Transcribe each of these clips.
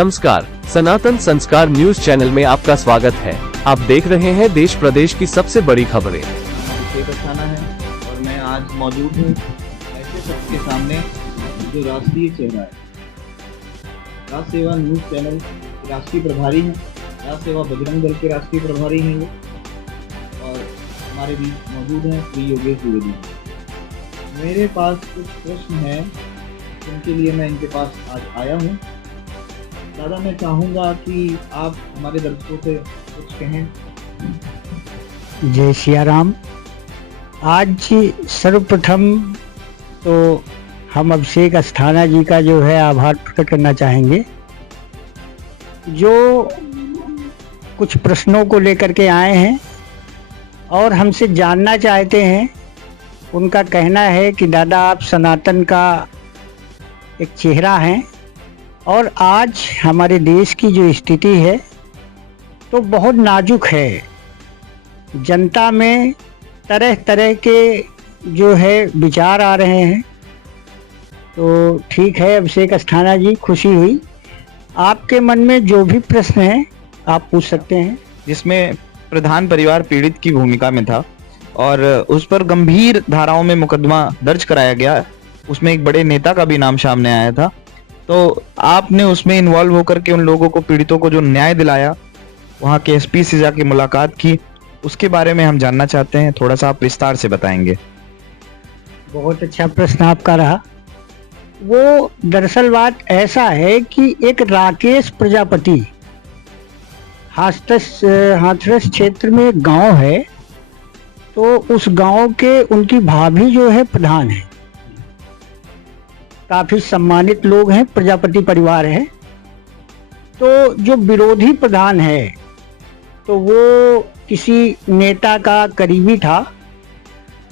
नमस्कार, सनातन संस्कार news channel में आपका स्वागत है। आप देख रहे हैं देश प्रदेश की सबसे बड़ी खबरें। थाना है और मैं आज मौजूद हूँ ऐसे सबके सामने जो राष्ट्रीय चेहरा है, राष्ट्र सेवा न्यूज चैनल राष्ट्रीय प्रभारी हैं, राष्ट्र सेवा बजरंग दल के राष्ट्रीय प्रभारी हैं वो, और हमारे बीच मौजूद हैं श्री योगेश द्विवेदी। मेरे पास कुछ प्रश्न हैं उनके लिए मैं इनके पास आज आया हूँ। दादा, मैं चाहूँगा कि आप हमारे दर्शकों से कुछ कहें। जय सिया राम। आज सर्वप्रथम तो हम अभिषेक अस्थाना जी का जो है आभार प्रकट करना चाहेंगे, जो कुछ प्रश्नों को लेकर के आए हैं और हमसे जानना चाहते हैं। उनका कहना है कि दादा, आप सनातन का एक चेहरा हैं और आज हमारे देश की जो स्थिति है तो बहुत नाजुक है। जनता में तरह तरह के जो है विचार आ रहे हैं। तो ठीक है अभिषेक अस्थाना जी, खुशी हुई। आपके मन में जो भी प्रश्न है आप पूछ सकते हैं। जिसमें प्रधान परिवार पीड़ित की भूमिका में था और उस पर गंभीर धाराओं में मुकदमा दर्ज कराया गया। उसमें एक बड़े नेता का भी नाम सामने आया था। तो आपने उसमें इन्वॉल्व होकर के उन लोगों को, पीड़ितों को जो न्याय दिलाया, वहाँ के एसपी से जाके मुलाकात की, उसके बारे में हम जानना चाहते हैं। थोड़ा सा आप विस्तार से बताएंगे। बहुत अच्छा प्रश्न आपका रहा। वो दरअसल बात ऐसा है कि एक राकेश प्रजापति, हाथरस क्षेत्र में एक गांव है, तो उस गांव के उनकी भाभी जो है प्रधान है। काफी सम्मानित लोग हैं, प्रजापति परिवार है। तो जो विरोधी प्रधान है तो वो किसी नेता का करीबी था।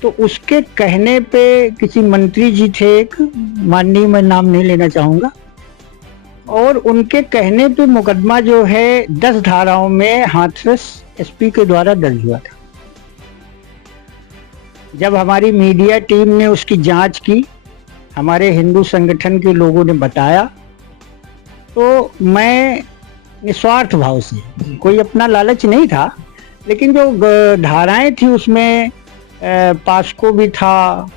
तो उसके कहने पे किसी मंत्री जी थे, एक माननीय, मैं नाम नहीं लेना चाहूँगा, और उनके कहने पे मुकदमा जो है 10 धाराओं में हाथरस एसपी के द्वारा दर्ज हुआ था। जब हमारी मीडिया टीम ने उसकी जांच की, हमारे हिंदू संगठन के लोगों ने बताया, तो मैं निस्वार्थ भाव से, कोई अपना लालच नहीं था, लेकिन जो धाराएं थी उसमें पास्को भी था,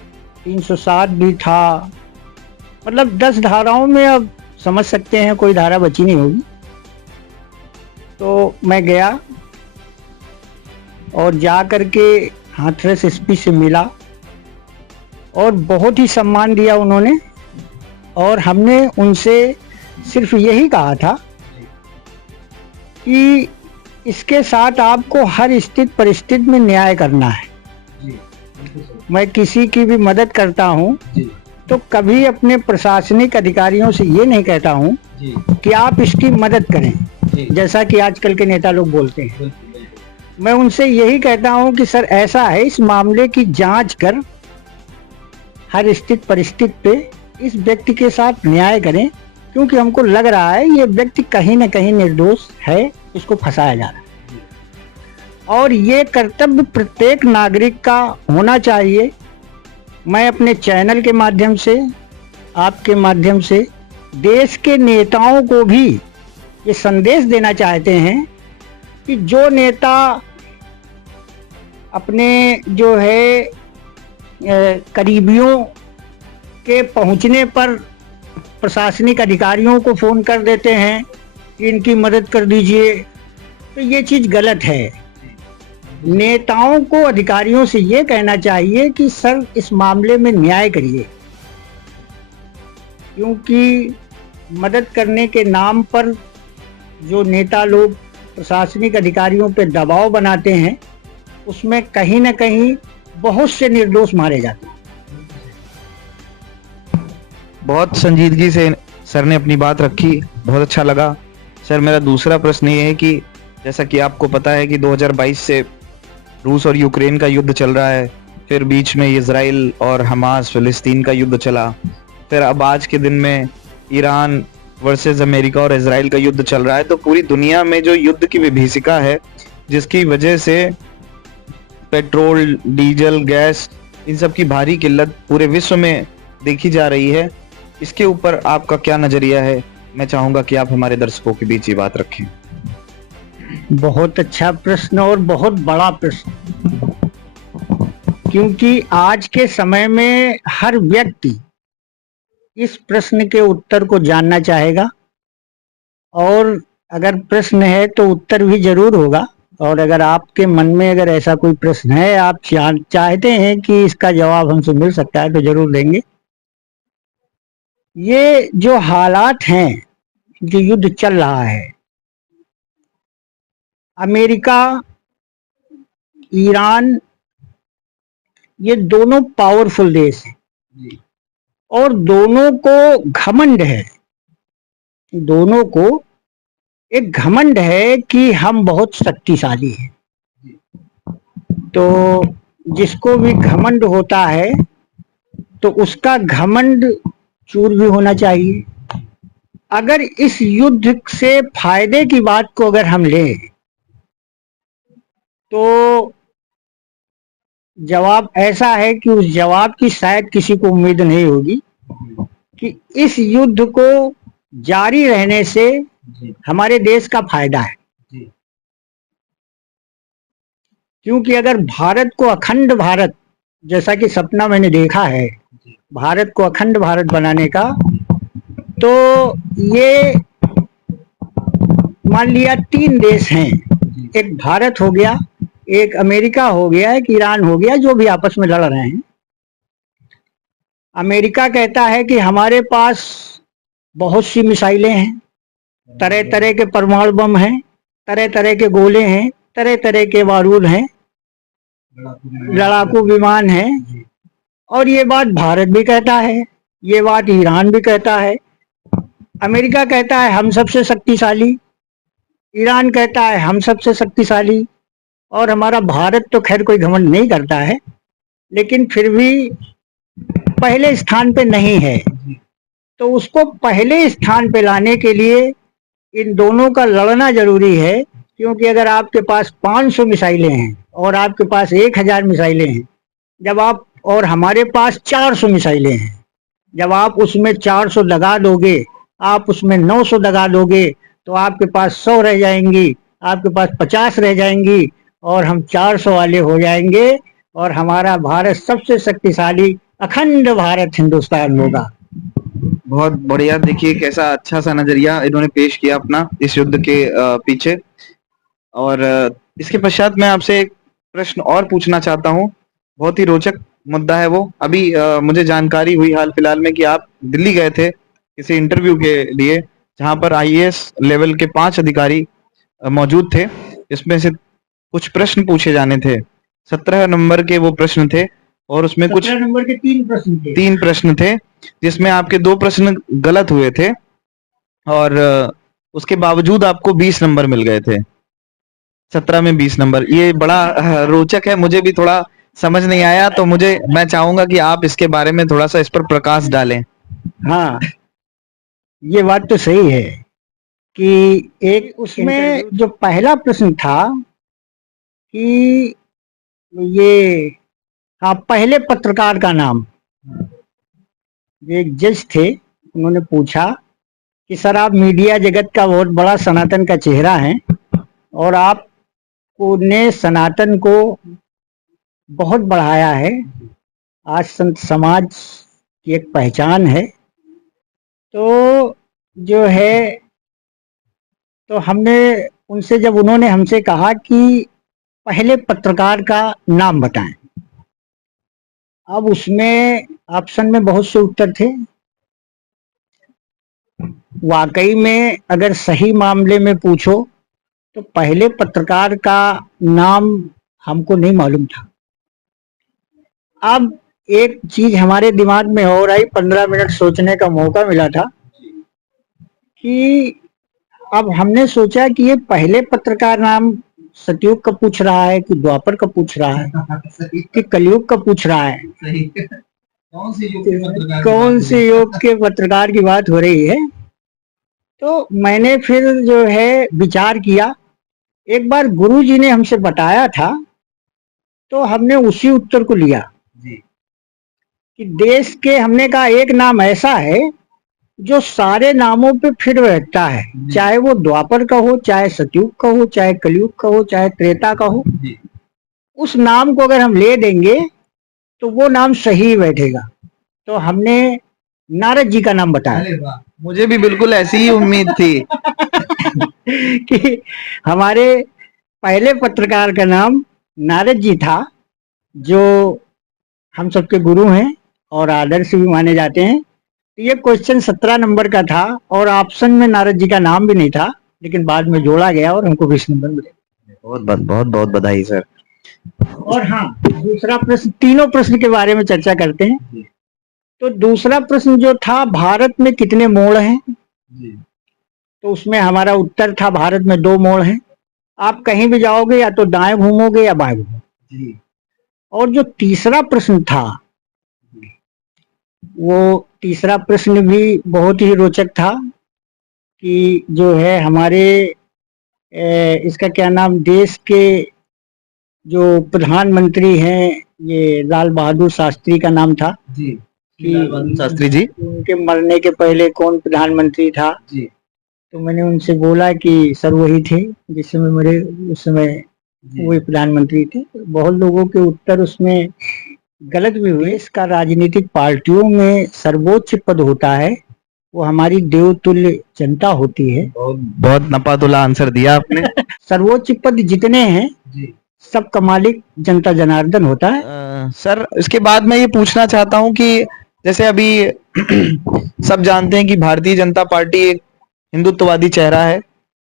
307 भी था, मतलब 10 धाराओं में अब समझ सकते हैं कोई धारा बची नहीं होगी। तो मैं गया और जा करके हाथरस एसपी से मिला और बहुत ही सम्मान दिया उन्होंने। और हमने उनसे सिर्फ यही कहा था कि इसके साथ आपको हर स्थिति परिस्थिति में न्याय करना है। मैं किसी की भी मदद करता हूं तो कभी अपने प्रशासनिक अधिकारियों से ये नहीं कहता हूं कि आप इसकी मदद करें, जैसा कि आजकल के नेता लोग बोलते हैं। मैं उनसे यही कहता हूं कि सर ऐसा है, इस मामले की जांच कर हर स्थिति परिस्थिति पे इस व्यक्ति के साथ न्याय करें, क्योंकि हमको लग रहा है ये व्यक्ति कहीं न कहीं निर्दोष है, इसको फंसाया जा रहा है। और ये कर्तव्य प्रत्येक नागरिक का होना चाहिए। मैं अपने चैनल के माध्यम से, आपके माध्यम से देश के नेताओं को भी ये संदेश देना चाहते हैं कि जो नेता अपने जो है करीबियों के पहुंचने पर प्रशासनिक अधिकारियों को फ़ोन कर देते हैं कि इनकी मदद कर दीजिए, तो ये चीज़ गलत है। नेताओं को, अधिकारियों से ये कहना चाहिए कि सर इस मामले में न्याय करिए, क्योंकि मदद करने के नाम पर जो नेता लोग प्रशासनिक अधिकारियों पे दबाव बनाते हैं, उसमें कहीं ना कहीं बहुत से निर्दोष मारे जाते हैं। बहुत संजीदगी से सर ने अपनी बात रखी, बहुत अच्छा लगा। सर, मेरा दूसरा प्रश्न ये है कि जैसा कि आपको पता है कि 2022 से रूस और यूक्रेन का युद्ध चल रहा है, फिर बीच में इजराइल और हमास फिलिस्तीन का युद्ध चला, फिर अब आज के दिन में ईरान वर्सेस अमेरिका और इजराइल का युद्ध चल रहा है। तो पूरी दुनिया में जो युद्ध की विभीषिका है, जिसकी वजह से पेट्रोल, डीजल, गैस, इन सब की भारी किल्लत पूरे विश्व में देखी जा रही है, इसके ऊपर आपका क्या नजरिया है? मैं चाहूंगा कि आप हमारे दर्शकों के बीच ये बात रखें। बहुत अच्छा प्रश्न और बहुत बड़ा प्रश्न, क्योंकि आज के समय में हर व्यक्ति इस प्रश्न के उत्तर को जानना चाहेगा, और अगर प्रश्न है तो उत्तर भी जरूर होगा। और अगर आपके मन में अगर ऐसा कोई प्रश्न है, आप चाहते हैं कि इसका जवाब हमसे मिल सकता है, तो जरूर देंगे। ये जो हालात हैं, जो युद्ध चल रहा है, अमेरिका, ईरान, ये दोनों पावरफुल देश हैं और दोनों को घमंड है, दोनों को एक घमंड है कि हम बहुत शक्तिशाली हैं। तो जिसको भी घमंड होता है तो उसका घमंड चूर भी होना चाहिए। अगर इस युद्ध से फायदे की बात को अगर हम लें तो जवाब ऐसा है कि उस जवाब की शायद किसी को उम्मीद नहीं होगी कि इस युद्ध को जारी रहने से हमारे देश का फायदा है। क्योंकि अगर भारत को अखंड भारत, जैसा कि सपना मैंने देखा है भारत को अखंड भारत बनाने का, तो ये मान लिया 3 देश हैं, एक भारत हो गया, एक अमेरिका हो गया, एक ईरान हो गया, जो भी आपस में लड़ रहे हैं। अमेरिका कहता है कि हमारे पास बहुत सी मिसाइलें हैं, तरह तरह के परमाणु बम हैं, तरह तरह के गोले हैं, तरह तरह के बारूद हैं, लड़ाकू विमान हैं। और ये बात भारत भी कहता है, ये बात ईरान भी कहता है। अमेरिका कहता है हम सबसे शक्तिशाली, ईरान कहता है हम सबसे शक्तिशाली, और हमारा भारत तो खैर कोई घमंड नहीं करता है, लेकिन फिर भी पहले स्थान पे नहीं है। तो उसको पहले स्थान पे लाने के लिए इन दोनों का लड़ना जरूरी है। क्योंकि अगर आपके पास 500 मिसाइलें हैं और आपके पास 1000 मिसाइलें हैं, जब आप, और हमारे पास 400 मिसाइलें हैं, जब आप उसमें 400 दगा दोगे, आप उसमें 900 दगा दोगे, तो आपके पास 100 रह जाएंगी, आपके पास 50 रह जाएंगी, और हम 400 वाले हो जाएंगे, और हमारा भारत सबसे शक्तिशाली अखंड भारत हिंदुस्तान होगा। बहुत बढ़िया। देखिए कैसा अच्छा सा नजरिया इन्होंने पेश किया अपना इस युद्ध के पीछे। और इसके पश्चात मैं आपसे एक प्रश्न और पूछना चाहता हूँ, बहुत ही रोचक मुद्दा है वो। अभी मुझे जानकारी हुई हाल फिलहाल में कि आप दिल्ली गए थे किसी इंटरव्यू के लिए, जहां पर आईएएस लेवल के 5 अधिकारी मौजूद थे। इसमें से कुछ प्रश्न पूछे जाने थे, 17 नंबर के वो प्रश्न थे, और उसमें कुछ 17 नंबर के 3 प्रश्न थे, जिसमें आपके 2 प्रश्न गलत हुए थे, और उसके बावजूद आपको 20 नंबर मिल गए थे। 17 में 20 नंबर, ये बड़ा रोचक है, मुझे भी थोड़ा समझ नहीं आया। तो मैं चाहूंगा कि आप इसके बारे में थोड़ा सा इस पर प्रकाश डालें। हाँ, ये बात तो सही है कि एक उसमें जो पहला प्रश्न था कि ये, हाँ, पहले पत्रकार का नाम, एक जज थे, उन्होंने पूछा कि सर आप मीडिया जगत का बहुत बड़ा सनातन का चेहरा हैं, और आपने सनातन को बहुत बढ़ाया है, आज संत समाज की एक पहचान है। तो जो है, तो हमने उनसे, जब उन्होंने हमसे कहा कि पहले पत्रकार का नाम बताएं, अब उसमें ऑप्शन में बहुत से उत्तर थे। वाकई में अगर सही मामले में पूछो तो पहले पत्रकार का नाम हमको नहीं मालूम था। अब एक चीज हमारे दिमाग में हो रही, 15 मिनट सोचने का मौका मिला था कि अब हमने सोचा कि ये पहले पत्रकार नाम सतयुग का पूछ रहा है कि द्वापर का पूछ रहा है कि कलयुग का पूछ रहा है, कौन से युग के पत्रकार की बात हो रही है। तो मैंने फिर जो है विचार किया, एक बार गुरुजी ने हमसे बताया था, तो हमने उसी उत्तर को लिया कि देश के, हमने कहा एक नाम ऐसा है जो सारे नामों पे फिट बैठता है, चाहे वो द्वापर का हो, चाहे सतयुग का हो, चाहे कलयुग का हो, चाहे त्रेता का हो, उस नाम को अगर हम ले देंगे तो वो नाम सही बैठेगा। तो हमने नारद जी का नाम बताया। अरे वाह, मुझे भी बिल्कुल ऐसी ही उम्मीद थी। कि हमारे पहले पत्रकार का नाम नारद जी था, जो हम सबके गुरु हैं और आदर्श भी माने जाते हैं। ये क्वेश्चन 17 नंबर का था और ऑप्शन में नारद जी का नाम भी नहीं था, लेकिन बाद में जोड़ा गया और हमको 20 नंबर मिले। बहुत बहुत बहुत बहुत बधाई सर। और हाँ, दूसरा प्रश्न, तीनों प्रश्न के बारे में चर्चा करते हैं। तो दूसरा प्रश्न जो था, भारत में कितने मोड़ हैं? तो उसमें हमारा उत्तर था, भारत में 2 मोड़ हैं। आप कहीं भी जाओगे या तो दाएं घूमोगे या बाएं घूमोगे। और जो तीसरा प्रश्न था, वो तीसरा प्रश्न भी बहुत ही रोचक था कि जो है हमारे इसका क्या नाम, देश के जो प्रधानमंत्री हैं, ये लाल बहादुर शास्त्री का नाम था जी, कि लाल बहादुर शास्त्री जी। उनके मरने के पहले कौन प्रधानमंत्री था जी। तो मैंने उनसे बोला कि सर वही थे जिस समय मेरे, उस समय वही प्रधानमंत्री थे। बहुत लोगों के उत्तर उसमें गलत भी हुए। इसका राजनीतिक पार्टियों में सर्वोच्च पद होता है, वो हमारी देवतुल्य जनता होती है। बहुत बहुत नपातुला आंसर दिया आपने। सर्वोच्च पद जितने हैं सबका मालिक जनता जनार्दन होता है। सर, इसके बाद मैं ये पूछना चाहता हूँ कि जैसे अभी सब जानते हैं कि भारतीय जनता पार्टी एक हिंदुत्ववादी चेहरा है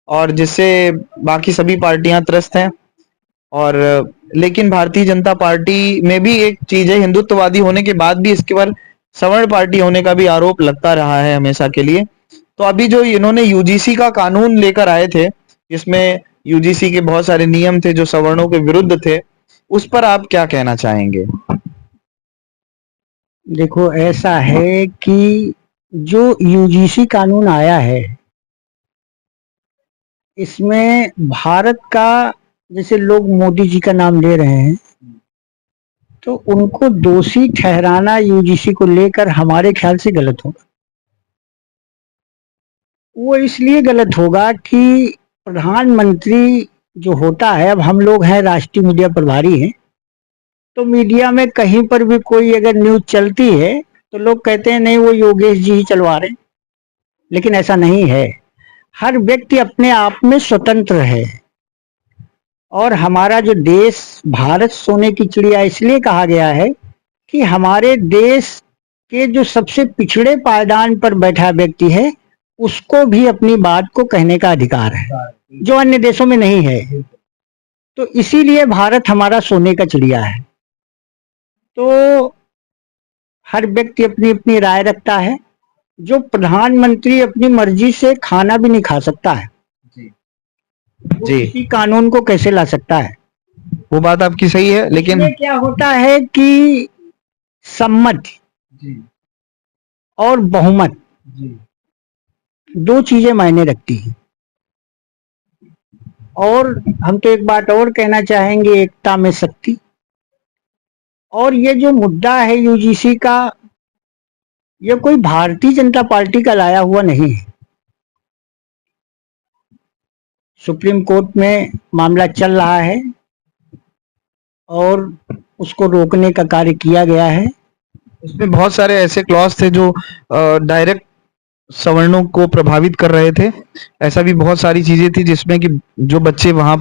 और जिससे बाकी सभी पार्टियां त्रस्त हैं। और लेकिन भारतीय जनता पार्टी में भी एक चीज है, हिंदुत्ववादी होने के बाद भी इसके पर सवर्ण पार्टी होने का भी आरोप लगता रहा है हमेशा के लिए। तो अभी जो इन्होंने यूजीसी का कानून लेकर आए थे, जिसमें यूजीसी के बहुत सारे नियम थे जो सवर्णों के विरुद्ध थे, उस पर आप क्या कहना चाहेंगे? देखो, ऐसा है कि जो यूजीसी कानून आया है, इसमें भारत का, जैसे लोग मोदी जी का नाम ले रहे हैं, तो उनको दोषी ठहराना यूजीसी को लेकर हमारे ख्याल से गलत होगा। वो इसलिए गलत होगा कि प्रधानमंत्री जो होता है, अब हम लोग हैं राष्ट्रीय मीडिया प्रभारी हैं, तो मीडिया में कहीं पर भी कोई अगर न्यूज चलती है तो लोग कहते हैं नहीं वो योगेश जी ही चलवा रहे हैं, लेकिन ऐसा नहीं है। हर व्यक्ति अपने आप में स्वतंत्र है। और हमारा जो देश भारत सोने की चिड़िया इसलिए कहा गया है कि हमारे देश के जो सबसे पिछड़े पायदान पर बैठा व्यक्ति है, उसको भी अपनी बात को कहने का अधिकार है, जो अन्य देशों में नहीं है। तो इसीलिए भारत हमारा सोने का चिड़िया है। तो हर व्यक्ति अपनी अपनी राय रखता है। जो प्रधानमंत्री अपनी मर्जी से खाना भी नहीं खा सकता है, वो जी, किसी कानून को कैसे ला सकता है? वो बात आपकी सही है, लेकिन इसमें क्या होता है कि सम्मत और बहुमत, दो चीजें मायने रखती हैं। और हम तो एक बात और कहना चाहेंगे, एकता में शक्ति। और ये जो मुद्दा है यूजीसी का, ये कोई भारतीय जनता पार्टी का लाया हुआ नहीं है। सुप्रीम कोर्ट में मामला चल रहा है और उसको रोकने का कार्य किया गया है। उसमें बहुत सारे ऐसे क्लॉज थे जो डायरेक्ट सवर्णों को प्रभावित कर रहे थे। ऐसा भी बहुत सारी चीजें थी जिसमें कि जो बच्चे वहां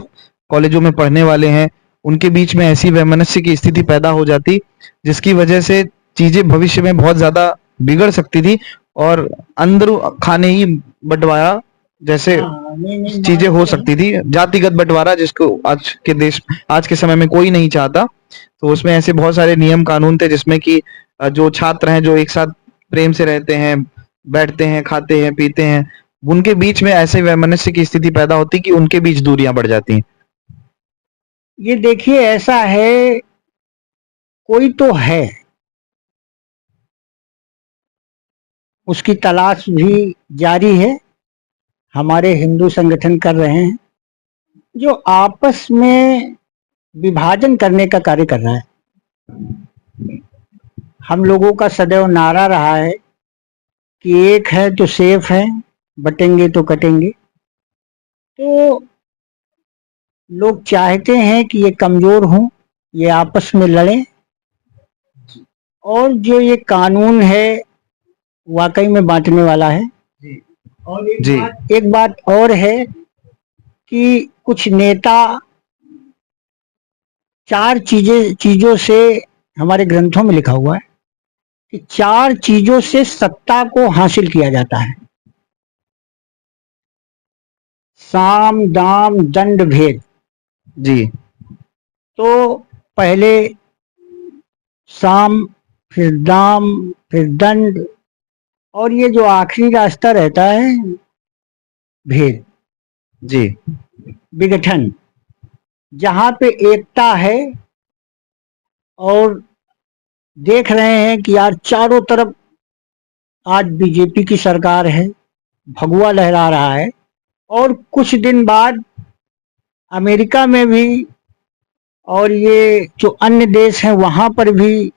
कॉलेजों में पढ़ने वाले हैं, उनके बीच में ऐसी वैमनस्य की स्थिति पैदा हो जाती, जिसकी वजह से चीजें भविष्य में बहुत ज्यादा बिगड़ सकती थी और अंदर खाने ही बंटवारा जैसे चीजें हो सकती थी, जातिगत बंटवारा, जिसको आज के समय में कोई नहीं चाहता। तो उसमें ऐसे बहुत सारे नियम कानून थे जिसमें कि जो छात्र हैं जो एक साथ प्रेम से रहते हैं, बैठते हैं, खाते हैं, पीते हैं, उनके बीच में ऐसे वैमनस्य की स्थिति पैदा होती कि उनके बीच दूरियां बढ़ जाती। ये देखिए, ऐसा है, कोई तो है, उसकी तलाश भी जारी है, हमारे हिंदू संगठन कर रहे हैं, जो आपस में विभाजन करने का कार्य कर रहा है। हम लोगों का सदैव नारा रहा है कि एक है तो सेफ है, बटेंगे तो कटेंगे। तो लोग चाहते हैं कि ये कमजोर हों, ये आपस में लड़ें, और जो ये कानून है वाकई में बांटने वाला है। और जी एक बात और है कि कुछ नेता चार चीजों से, हमारे ग्रंथों में लिखा हुआ है कि चार चीजों से सत्ता को हासिल किया जाता है: साम दाम दंड भेद। जी तो पहले साम, फिर दाम, फिर दंड, और ये जो आखिरी रास्ता रहता है भेद, जी विघटन। जहां पे एकता है, और देख रहे हैं कि यार चारों तरफ आज बीजेपी की सरकार है, भगवा लहरा रहा है, और कुछ दिन बाद अमेरिका में भी और ये जो अन्य देश हैं वहां पर भी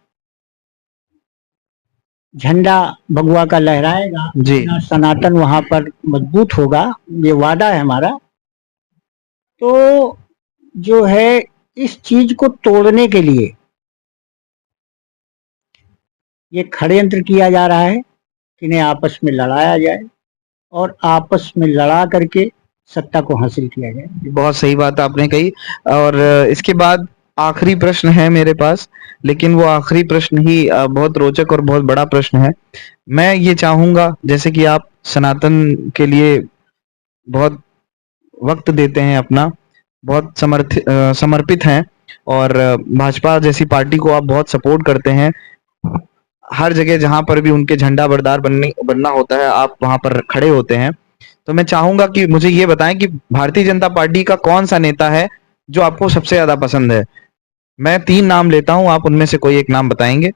झंडा भगवा का लहराएगा। जी अपना सनातन वहां पर मजबूत होगा, ये वादा है हमारा। तो जो है, इस चीज को तोड़ने के लिए ये षड्यंत्र किया जा रहा है कि इन्हें आपस में लड़ाया जाए और आपस में लड़ा करके सत्ता को हासिल किया जाए। बहुत सही बात आपने कही। और इसके बाद आखिरी प्रश्न है मेरे पास, लेकिन वो आखिरी प्रश्न ही बहुत रोचक और बहुत बड़ा प्रश्न है। मैं ये चाहूंगा, जैसे कि आप सनातन के लिए बहुत वक्त देते हैं अपना, बहुत समर्पित हैं, और भाजपा जैसी पार्टी को आप बहुत सपोर्ट करते हैं। हर जगह जहां पर भी उनके झंडा बरदार बनना होता है, आप वहां पर खड़े होते हैं। तो मैं चाहूंगा कि मुझे ये बताएं कि भारतीय जनता पार्टी का कौन सा नेता है जो आपको सबसे ज्यादा पसंद है। मैं तीन नाम लेता हूं, आप उनमें से कोई एक नाम बताएंगे।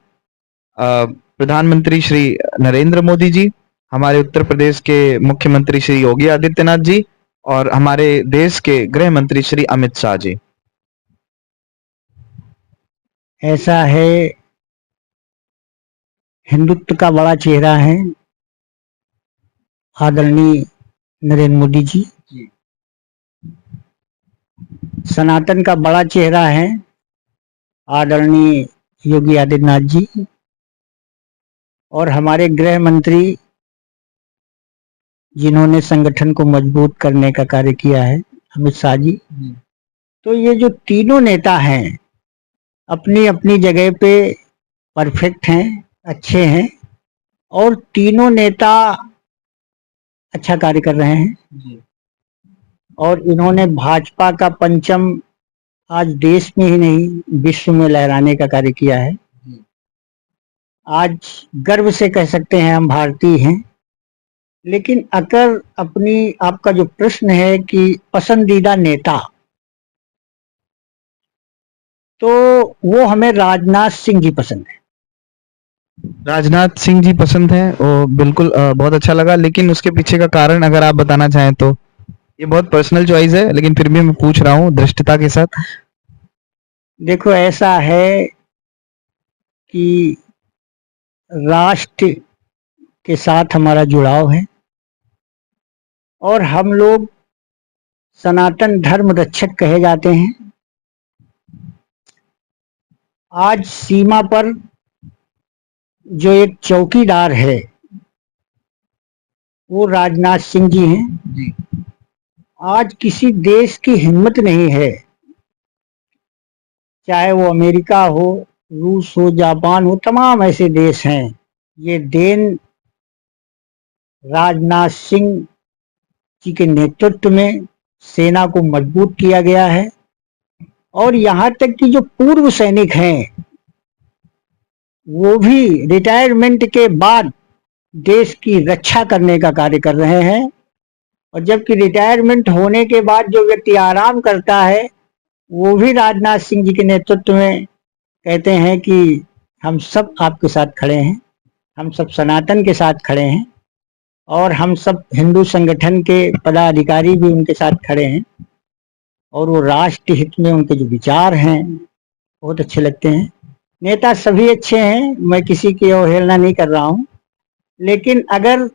प्रधानमंत्री श्री नरेंद्र मोदी जी, हमारे उत्तर प्रदेश के मुख्यमंत्री श्री योगी आदित्यनाथ जी, और हमारे देश के गृह मंत्री श्री अमित शाह जी। ऐसा है, हिंदुत्व का बड़ा चेहरा है आदरणीय नरेंद्र मोदी जी। सनातन का बड़ा चेहरा है आदरणीय योगी आदित्यनाथ जी। और हमारे गृह मंत्री, जिन्होंने संगठन को मजबूत करने का कार्य किया है, अमित शाह जी। तो ये जो तीनों नेता हैं अपनी अपनी जगह पे परफेक्ट हैं, अच्छे हैं, और तीनों नेता अच्छा कार्य कर रहे हैं। और इन्होंने भाजपा का परचम आज देश में ही नहीं विश्व में लहराने का कार्य किया है। आज गर्व से कह सकते हैं हम भारतीय हैं। लेकिन अगर आपका जो प्रश्न है कि पसंदीदा नेता, तो वो हमें राजनाथ सिंह जी पसंद है। राजनाथ सिंह जी पसंद है, वो बिल्कुल बहुत अच्छा लगा। लेकिन उसके पीछे का कारण अगर आप बताना चाहें तो। ये बहुत पर्सनल चॉइस है, लेकिन फिर भी मैं पूछ रहा हूँ धृष्टता के साथ। देखो, ऐसा है कि राष्ट्र के साथ हमारा जुड़ाव है, और हम लोग सनातन धर्म रक्षक कहे जाते हैं। आज सीमा पर जो एक चौकीदार है वो राजनाथ सिंह जी हैं। आज किसी देश की हिम्मत नहीं है, चाहे वो अमेरिका हो, रूस हो, जापान हो, तमाम ऐसे देश हैं। ये देन राजनाथ सिंह जी के नेतृत्व में सेना को मजबूत किया गया है। और यहाँ तक कि जो पूर्व सैनिक हैं वो भी रिटायरमेंट के बाद देश की रक्षा करने का कार्य कर रहे हैं। और जबकि रिटायरमेंट होने के बाद जो व्यक्ति आराम करता है वो भी राजनाथ सिंह जी के नेतृत्व में कहते हैं कि हम सब आपके साथ खड़े हैं, हम सब सनातन के साथ खड़े हैं, और हम सब हिंदू संगठन के पदाधिकारी भी उनके साथ खड़े हैं। और वो राष्ट्र हित में उनके जो विचार हैं बहुत अच्छे लगते हैं। नेता सभी अच्छे हैं, मैं किसी की अवहेलना नहीं कर रहा हूँ, लेकिन अगर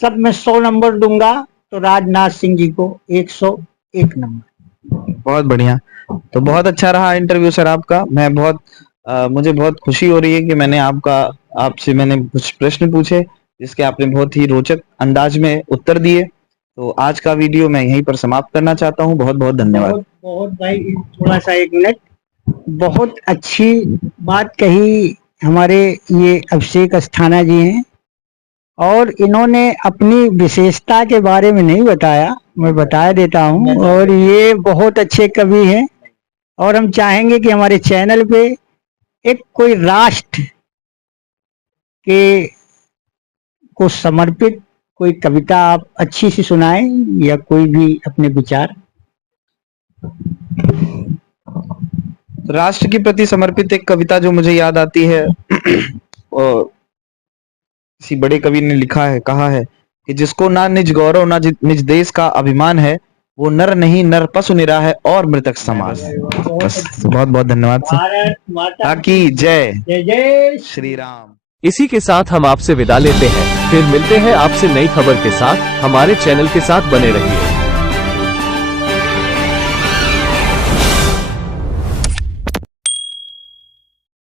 सब में 100 नंबर दूंगा तो राजनाथ सिंह जी को 101 नंबर। बहुत बढ़िया। तो बहुत अच्छा रहा इंटरव्यू सर आपका। मैं मुझे बहुत खुशी हो रही है कि आपसे मैंने कुछ प्रश्न पूछे जिसके आपने बहुत ही रोचक अंदाज में उत्तर दिए। तो आज का वीडियो मैं यहीं पर समाप्त करना चाहता हूँ। बहुत बहुत धन्यवाद। बहुत बहुत भाई, थोड़ा सा 1 मिनट। बहुत अच्छी बात कही हमारे ये अभिषेक अस्थाना जी हैं, और इन्होंने अपनी विशेषता के बारे में नहीं बताया, मैं बता देता हूँ। और ये बहुत अच्छे कवि हैं, और हम चाहेंगे कि हमारे चैनल पे एक कोई राष्ट्र के को समर्पित कोई कविता आप अच्छी सी सुनाएं, या कोई भी अपने विचार। राष्ट्र के प्रति समर्पित एक कविता जो मुझे याद आती है और किसी बड़े कवि ने लिखा है, कहा है कि जिसको ना निज गौरव ना निज देश का अभिमान है, वो नर नहीं नर पशु निरा है और मृतक समान। बस बहुत बहुत धन्यवाद सर। भारत माता की जय। जय जय श्री राम। इसी के साथ हम आपसे विदा लेते हैं। फिर मिलते हैं आपसे नई खबर के साथ। हमारे चैनल के साथ बने रहिए।